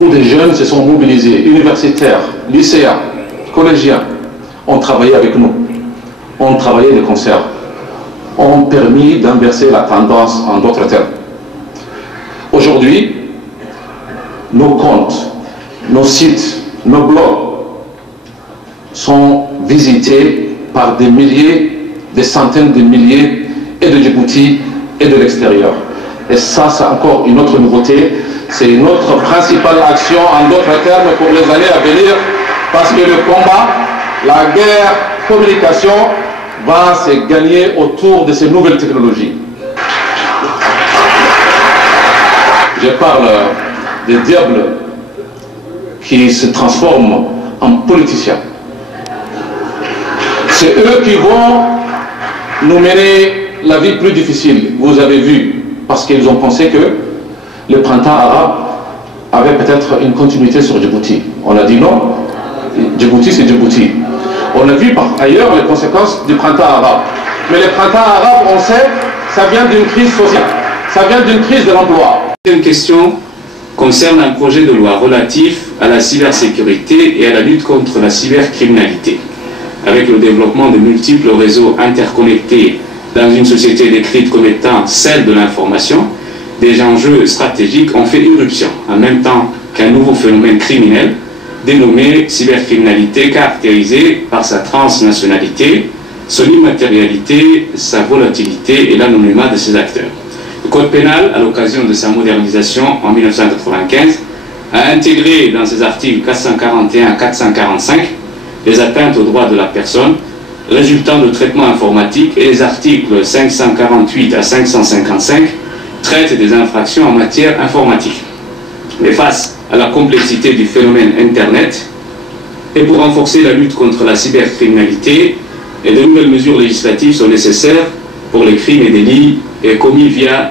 Beaucoup de jeunes se sont mobilisés, universitaires, lycéens, collégiens, ont travaillé avec nous, ont travaillé de concert, ont permis d'inverser la tendance en d'autres termes. Aujourd'hui, nos comptes, nos sites, nos blogs sont visités par des milliers, des centaines de milliers et de Djibouti et de l'extérieur. Et ça, c'est encore une autre nouveauté. C'est notre principale action, en d'autres termes, pour les années à venir, parce que le combat, la guerre, communication, va se gagner autour de ces nouvelles technologies. Je parle des diables qui se transforment en politiciens. C'est eux qui vont nous mener la vie plus difficile, vous avez vu, parce qu'ils ont pensé que le printemps arabe avait peut-être une continuité sur Djibouti. On a dit non, Djibouti c'est Djibouti. On a vu par ailleurs les conséquences du printemps arabe. Mais le printemps arabe, on sait, ça vient d'une crise sociale, ça vient d'une crise de l'emploi. Une question concerne un projet de loi relatif à la cybersécurité et à la lutte contre la cybercriminalité. Avec le développement de multiples réseaux interconnectés dans une société décrite comme étant celle de l'information, des enjeux stratégiques ont fait irruption, en même temps qu'un nouveau phénomène criminel dénommé cybercriminalité, caractérisé par sa transnationalité, son immatérialité, sa volatilité et l'anonymat de ses acteurs. Le Code pénal, à l'occasion de sa modernisation en 1995, a intégré dans ses articles 441 à 445 les atteintes aux droits de la personne résultant de traitements informatiques, et les articles 548 à 555 traitent des infractions en matière informatique. Mais face à la complexité du phénomène Internet et pour renforcer la lutte contre la cybercriminalité, de nouvelles mesures législatives sont nécessaires pour les crimes et délits commis via